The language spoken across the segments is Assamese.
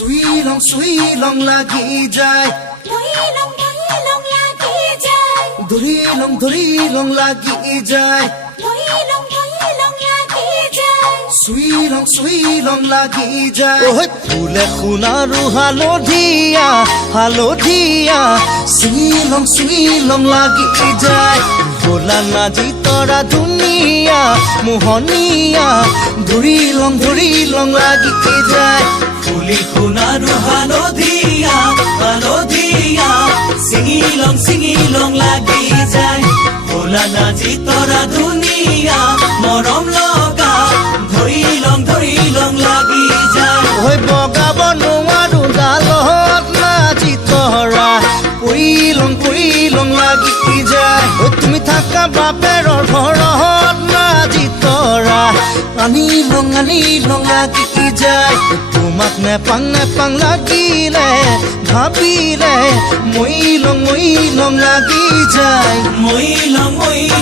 সুই লং লাগি যায় ধৰি লং লাগি যায় সুই লং লাগি যায় ওই ফুলে খুনাৰু হালধীয়া সুই লং লাগি যায় ভোলা নাজি তৰা ধুনীয়া মোহনীয়া ধৰি লং লাগি যায় ফুলি খুনাৰু হালধীয়া ছিঙি লং লাগি যায় ভোলা নাজি তৰা ধুনীয়া মৰম লগা ধৰি লং লাগি যায় ঐ বগাব নোৱাৰো ডালত নাজি তৰা পৰি লং লাগি যায় ঐ তুমি থাকা বাপেৰৰ ঘৰত নাজি তৰা আনি লং লাগি যায় তোমাক নেপাং লাগিলে ভাবিলে মই লং লাগি যায় মই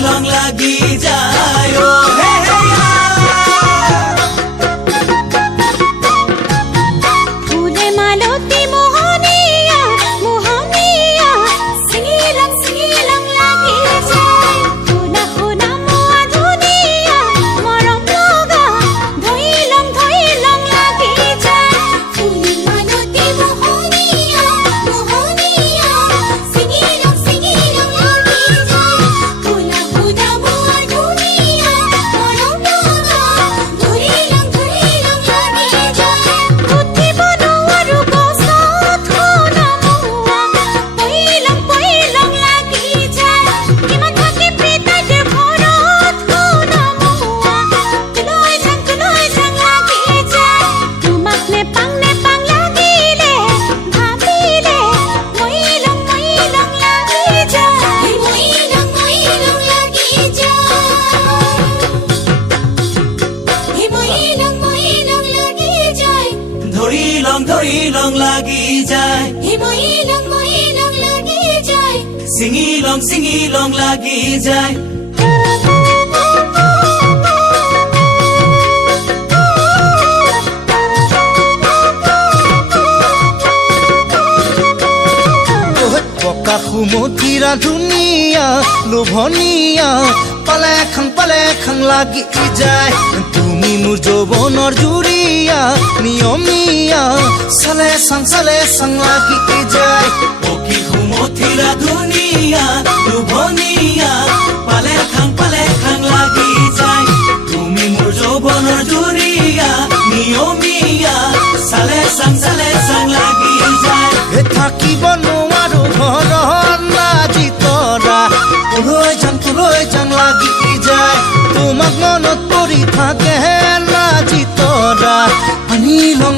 লং লাগি যায় ও হে হে ধৰি লং লাগি যায় ছিঙি লং লাগি যায় পকা সুমথিৰা ধুনীয়া লোভনীয়া পালে খাং লাগি যায় তুমি মোৰ যৌৱনৰ জুৰিয়া নিয়মীয়া চালে চাং লাগি যায় পকি সুমথিৰা ধুনীয়া লোভনীয়া পালে খাং লাগি যায় তুমি মোৰ যৌৱনৰ জুৰিয়া নিয়মীয়া চালে চাং লাগি যায় থাকিব নোৱাৰো ঘৰত নাজি তৰা লৈ যাম লাগি যায় তোমাক মনত পৰি থাকে নাজি তৰা আনি লং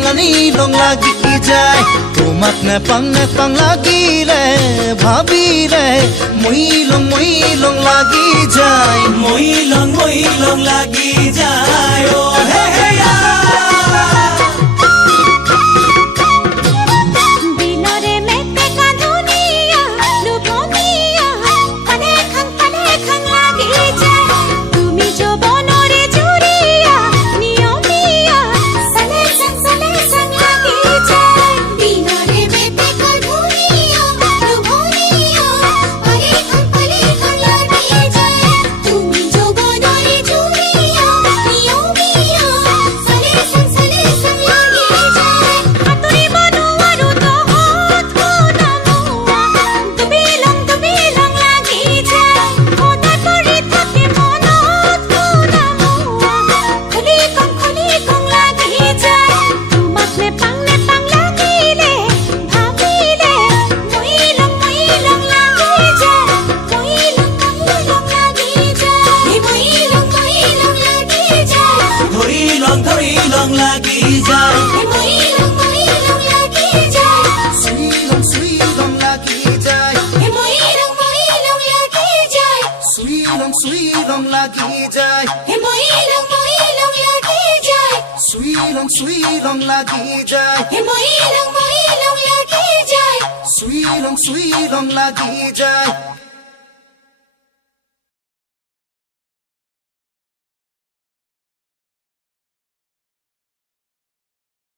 লাগি যায় তোমাক নেপাং লাগিলে ভাবিলে মই লং লাগি যায় মই লং লাগি যায় ও হে হে ধৰি লং লাগি যায় সুই লং লাগি যায় সুই লং লাগি যায় সুই লং লাগি যায় সুই লং লাগি যায়